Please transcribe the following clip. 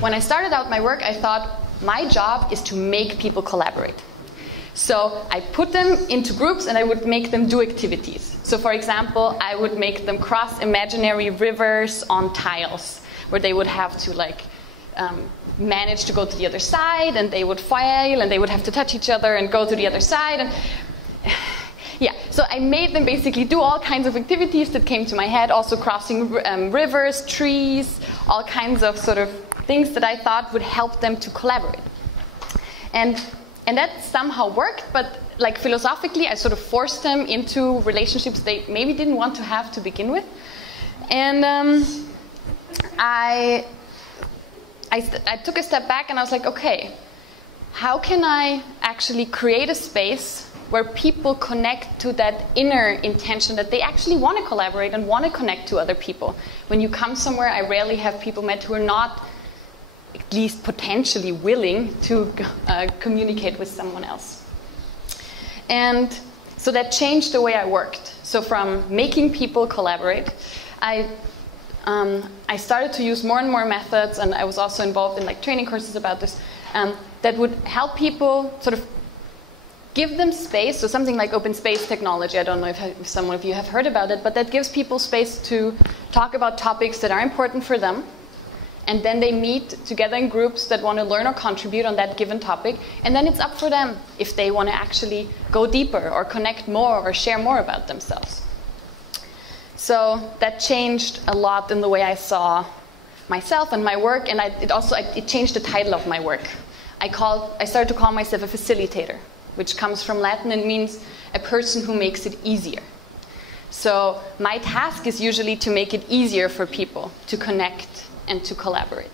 When I started out my work, I thought my job is to make people collaborate. So I put them into groups and I would make them do activities. So for example, I would make them cross imaginary rivers on tiles, where they would have to manage to go to the other side, and they would fail, and they would have to touch each other and go to the other side. And yeah, so I made them basically do all kinds of activities that came to my head, also crossing rivers, trees, all kinds of sort of things that I thought would help them to collaborate. And that somehow worked, but like philosophically, I sort of forced them into relationships they maybe didn't want to have to begin with. And I took a step back and I was like, okay, how can I actually create a space where people connect to that inner intention that they actually want to collaborate and want to connect to other people? When you come somewhere, I rarely have people met who are not at least potentially willing to communicate with someone else. And so that changed the way I worked. So from making people collaborate, I started to use more and more methods, and I was also involved in like training courses about this, that would help people sort of give them space. So something like open space technology, I don't know if some of you have heard about it, but that gives people space to talk about topics that are important for them. And then they meet together in groups that want to learn or contribute on that given topic. And then it's up for them if they want to actually go deeper or connect more or share more about themselves. So that changed a lot in the way I saw myself and my work. And it changed the title of my work. I started to call myself a facilitator, which comes from Latin and means a person who makes it easier. So my task is usually to make it easier for people to connect and to collaborate.